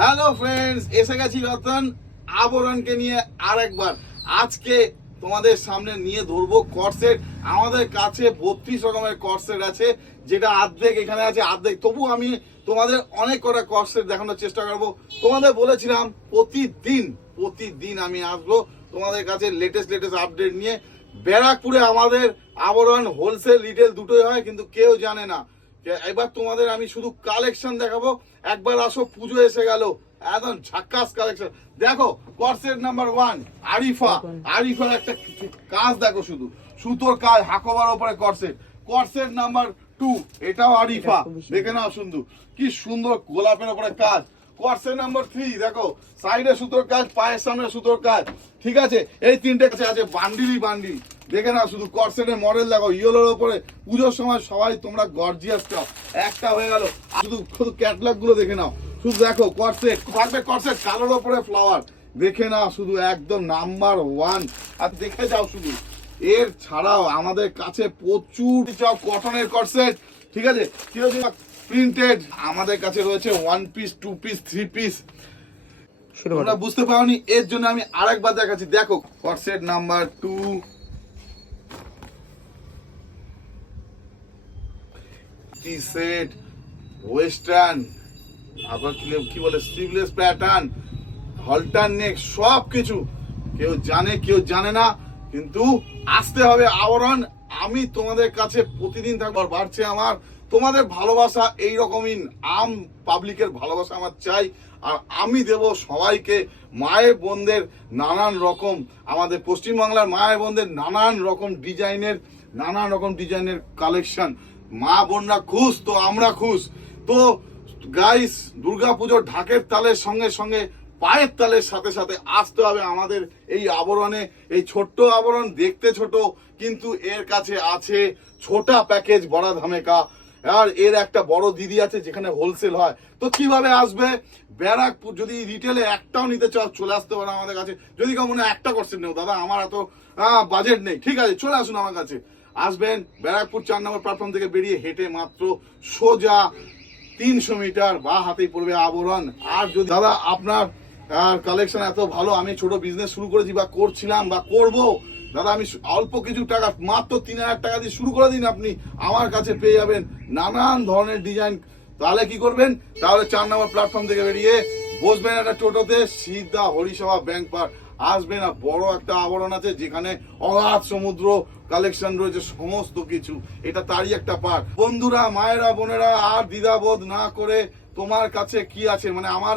Hello friends, এসে গেছি রতন আবরণকে নিয়ে আরেকবার। আজকে তোমাদের সামনে নিয়ে ধরবো কর্সেট। আমাদের কাছে 32 রকমের কর্সেট আছে, যেটা অর্ধেক এখানে আছে, অর্ধেক তবু আমি তোমাদের অনেক কটা কর্সেট দেখানোর চেষ্টা করবো। তোমাদের বলেছিলাম প্রতিদিন আমি আসবো তোমাদের কাছে লেটেস্ট আপডেট নিয়ে। ব্যারাকপুরে আমাদের আবরণ হোলসেল রিটেল দুটোই হয়, কিন্তু কেউ জানে না। এবার তোমাদের আমি শুধু কালেকশন দেখাবো। একবার আসো, পুজো এসে গেল, একদম ঝাক্কাস কালেকশন। দেখো কর্সেট নাম্বার 1 আরিফার একটা কাজ দেখো, শুধু সুতোর কাজ, হাকোবার উপরে কর্সেট। কর্সেট নাম্বার 2 এটাও আরিফা, দেখে নাও সুন্দর, কি সুন্দর গোলাপের উপরে কাজ। কর্সেট নাম্বার 3 দেখো, সাইডে সুতোর কাজ, পায়ের সামনে সুতোর কাজ। ঠিক আছে, এই তিনটে আছে বান্ডিল, দেখে না শুধু কর্সেটের মডেল দেখো, ইয়েলোর উপরে। পুজোর সময় সবাই তোমরা গর্জিয়াস চাও, একটা হয়ে গেল। শুধু ক্যাটলগ গুলো দেখে নাও, শুধু দেখো কর্সেট থাকবে, কর্সেট কালোর উপরে ফ্লাওয়ার, দেখে নাও শুধু একদম নাম্বার 1। আর দেখে যাও শুধু। এর ছাড়াও আমাদের কাছে প্রচুর কটনের কর্সেট, ঠিক আছে, প্রিন্টেড আমাদের কাছে রয়েছে 1 পিস 2 পিস 3 পিস। তোমরা বুঝতে পারোনি, এর জন্য আমি আরেকবার দেখাচ্ছি। দেখো কর্সেট নাম্বার 2, টি সেট, ওয়েস্টার্ন, আবার কি বলে স্লিভলেস প্যাটার্ন, হলটার নেক, সব কিছু কেউ জানে কেউ জানে না, কিন্তু আসতে হবে আবরণ। আমি তোমাদের কাছে প্রতিদিন থাকবার বাড়ছে আমার। তোমাদের ভালোবাসা এই রকমই, আম পাবলিকের ভালোবাসা আমার চাই। আর আমি দেব সবাইকে মায়ের বোনদের নানান রকম, আমাদের পশ্চিমবাংলার মায়ের বোনদের নানান রকম ডিজাইনের কালেকশন। মা বোনরা খুশ তো আমরা খুশ। তো গাইস, দুর্গাপুজোর ঢাকের তালের সঙ্গে সঙ্গে পায়ের তালের সাথে সাথে আসতে হবে আমাদের এই আবরণে। এই ছোট্ট আবরণ দেখতে ছোট, কিন্তু এর কাছে আছে ছোটা প্যাকেজ বড়া ধামেকা। আর এর একটা বড় দিদি আছে যেখানে হোলসেল হয়। তো কিভাবে আসবে? ব্যারাকপুর যদি রিটেলে একটাও নিতে চাও, চলে আসতে পারো আমাদের কাছে। যদি কেউ মনে একটা করছেন নেও, দাদা আমার এত বাজেট নেই, ঠিক আছে, চলে আসুন আমার কাছে। আসবেন ব্যারাকপুর 4 নম্বর প্ল্যাটফর্ম থেকে বেরিয়ে হেঁটে মাত্র সোজা 300 মিটার বা হাতেই পড়বে আবরণ। আর যদি দাদা আপনার কালেকশন এত ভালো, আমি ছোট বিজনেস শুরু করেছি বা করছিলাম বা করব, দাদা আমি অল্প কিছু টাকা, মাত্র 3000 টাকা দিয়ে শুরু করে দিন, আপনি আমার কাছে পেয়ে যাবেন নানান ধরনের ডিজাইন। তাহলে কি করবেন? তাহলে 4 নম্বর প্ল্যাটফর্ম থেকে বেরিয়ে বসবেন একটা টোটোতে, সিধা হরিসভা ব্যাংক পার আসবেন। আর বড় একটা আবরণ আছে যেখানে অগাধ সমুদ্র কালেকশন রয়েছে, সমস্ত কিছু। এটা তারই একটা পার্ট। বন্ধুরা, মায়েরা, বোনেরা, আর দ্বিধাবোধ না করে, তোমার কাছে কি আছে, মানে আমার